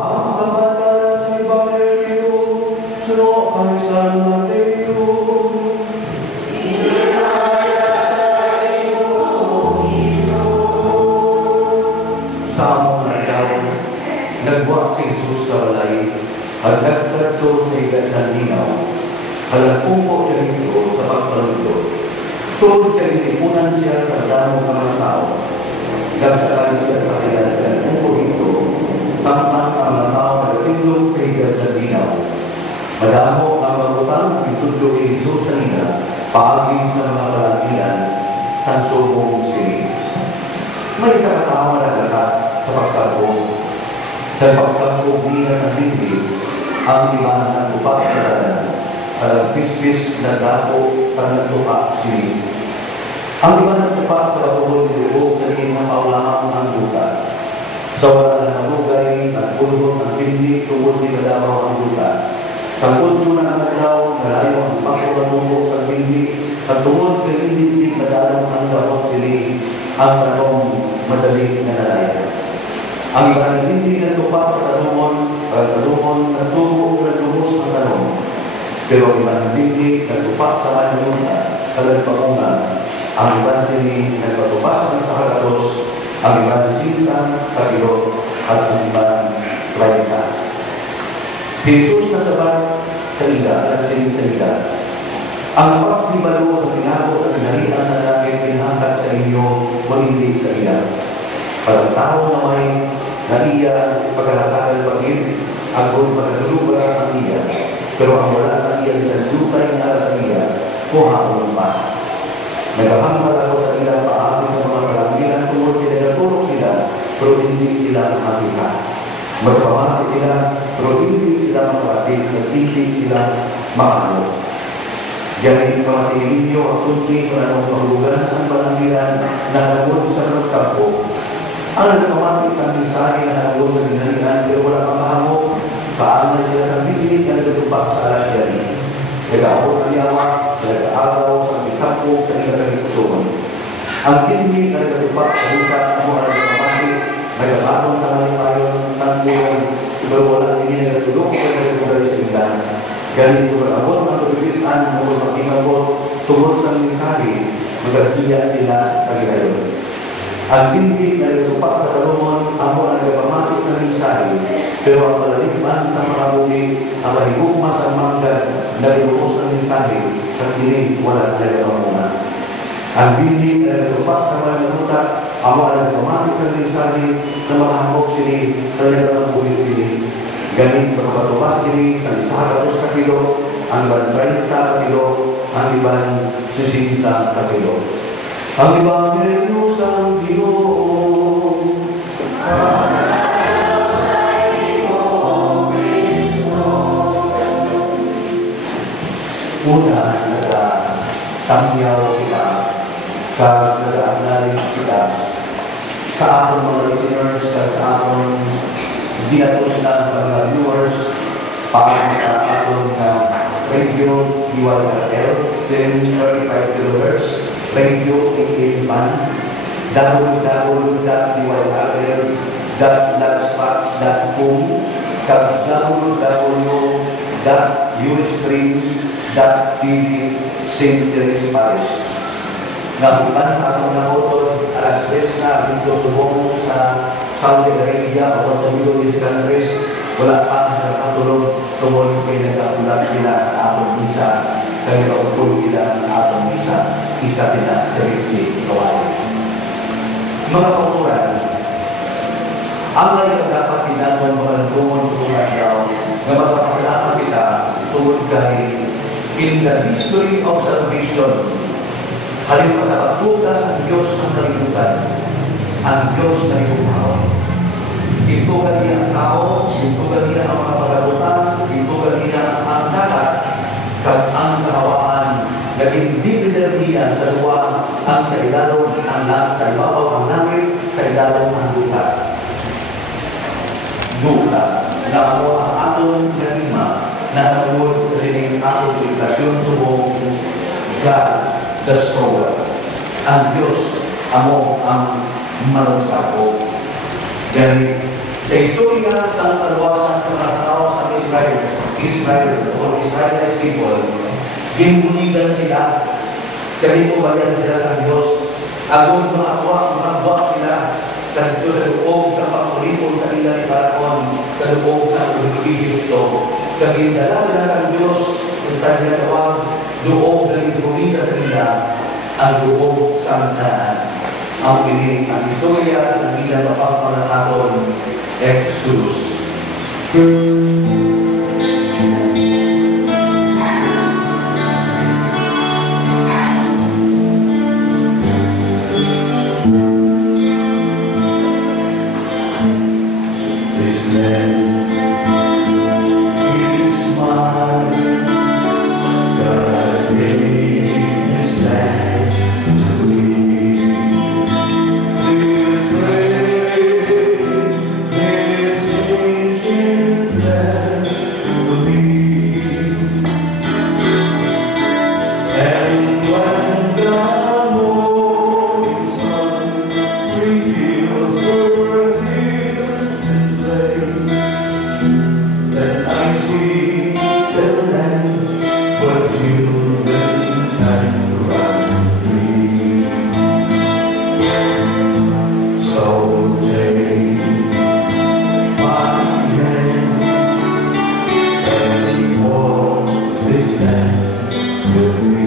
Ang kabatayan sa Ebanghelyo, suno kay San Mateo. Sa among araw, nagwa si Jesus sa walay, at nagkadto sa igat ng linaw. Halagpungko siya nito sa pagpalundot. Tulad siya nitipunan siya sa damo ng mga tao. Nagsakan siya sa kaya halagpungko ito, tamang ang mga tao na nagtindog sa igat ng linaw. Madamo ang marutang isudlo ni Jesus sa nila, paaging sa mga kalakilan, sa subong sinis. May kakatawa na lahat sa pagkabong. Sa pagkabong niya sa hindi, ang iba na upak sa dalan, at pispis na dapo ang natuka sinis. Ang iba na upak sa patuloy ni Lubog sa inyong paulamang ang buka. Sa wala na nabugay, nagpulbog ang hindi, tungkol ni Kadabaw ang buka. Sa punto na naglaw, nalayo ang pakulatungkol sa hindi, at tungkol kay hindi Kadabaw ang gawang sili, ang tanong madali na nalayo. Ang iba na hindi natupak sa tanumon, natubo na lumos ang tanong. Pero ang iba na hindi natupak sa manununa, kalagpakungan, ang iba sili nagpatupas ng kahagatos, ang iba na sinta, kapilot, at ang iba laita. Jesus na sabat sa ila at sa ila. Ang pagdibalo sa tinago sa pinarihan na langit pinahangkat sa inyo o hindi sa ila. Parang tao na may naiya pagkakatagal pag-ibig, agod magkalubar ang iya. Pero ang wala sa iya sa lutay na sa iya, kuhaon pa. Nagahanggal ako sa ila paagi sa mga kalangilan tungkol pinagtulog sila, pero hindi sila makakita. Magpamati sila, pero hindi sila makakatid at hindi sila makahalo. Diyan pamatingin ninyo ang tunti kung anong kahulugan sa kalangilan na hangod sa nagsapo. Ang nagpamati ang mensahe na hangod sa ginalihan, pero wala kang mahamog, paano sila ng bibig na nagtupak sa alagyan. Nag-aabot ang yawa, nag-aagaw sa mitapok sa nagkakasuman. Ang hindi na nagtupak sa buka ang mga nagpamati, nag-aabot na mga tayo ng tanggulan, pero wala hindi nagtulog sa nagkakasuman sa ilan. Ganito mag-abot ang tulitan ng mga pakingabot tungkol sa mensahe, magaghiya sila kagilayon. Ang hindi na nagtupak sa talungon, ang mga nagpamati sa mensahe, pero ang palalikman sa mga muli, ang mahigugma sa manggad, naglutos ng mensahe, sa kiling wala nagpamunga. Ang hindi na nagtupak sa mga nagutak, ang mga nagpamati sa mensahe, sa mga hangok sili, sa nagpamuli sili. Ganit magpatumas sili, ang 100 kilo, ang 30 kilo, ang ibang 60 kilo. Ang Ebanghelyo sa Ginoo. Una, nagtamyaw kita, nag-acknowledge kita sa akong mga listeners, sa akong dinatos na mga viewers, paano sa akong radio, URL, 1035 kHz, radio in-band, www.url.blogspot.com, www.ustream.tv St. Teres Parish. Nakutan sa atong nakotod, alas 3 na dito subong sa Saudi Arabia o sa Middle East countries, wala pa nakatulog tungkol kay nagkakulat sila sa atong isa, kaya nakatulog sila sa atong isa sila sa Ritchie, Kawaii. Mga kauturan, ang ngayon dapat tinatong mga nagtungkol sa mga daw na magpapasalamat kita tungkol kay in the history of salvation. Halimbawa sa pagbukas ang Diyos ng kalibutan, ang Diyos na ibukaw. Ito ganiya ang tao, ito ganiya ang mga pagkabutan, ito ganiya ang dagat, kag ang kahawaan na hindi pinagdiyan sa luwa ang sa ilalong sa ibabaw ang langit, sa ilalong ang duka. Duka na ako ang atong ganima na nagawad sa sining atong publikasyon subong God the Stronger. Ang Diyos, amo ang manusako. Ganit, sa istorya ng kalwas Israel o Israelite people, ginuligan sila. Kaya po bayan sila sa Diyos. Agod makagwa sila sa Diyos sa loob sa pangulipon sa ila ni Paraon, sa loob sa Egypto. Kagindala sila sa Diyos, ang kanyang tawag, loob na itumita sa nila, ang loob sa Kanaan. Ang piling ang istorya ng ilang mapapalakaton, Exodus.